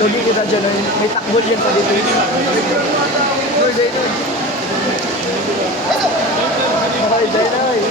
Logi kita dyan. May takbol yan pa dito. Okay, dyan na. Hi,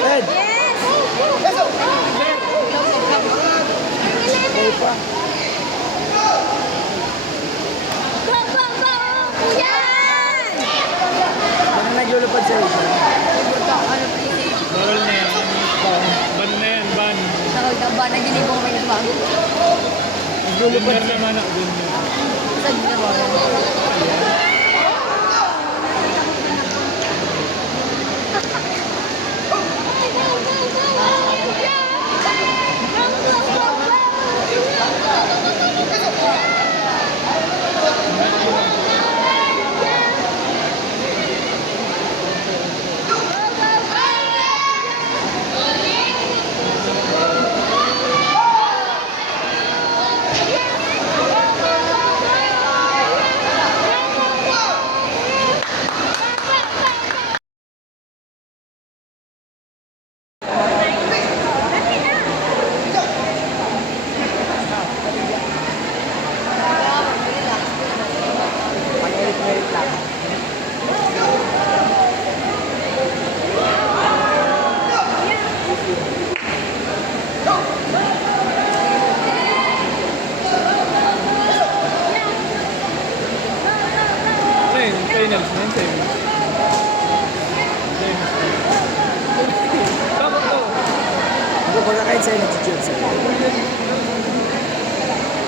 Ed! Okay pa. Ano naglulupad sa'yo? Bawal na yan. Ban na yan, ban. Nakagdaba, naginig ko may nagbago. Naglulupad Gunner naman ako, gunner. Saan na ba? Finals na yun, semis. Bakit to? Ako pagka kahit sa'yo nag-judge sa'yo.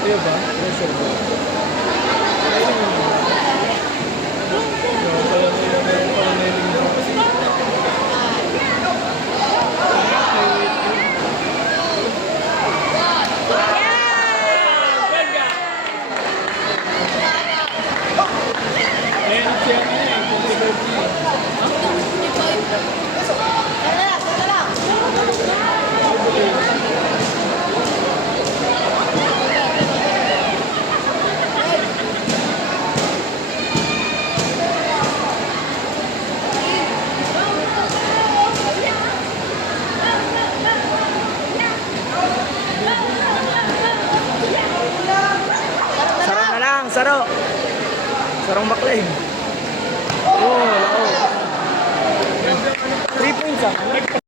Kaya ba? Pressure ba? Saro na lang, saro. Sarong baklig. Oo, lao. 3 points ah.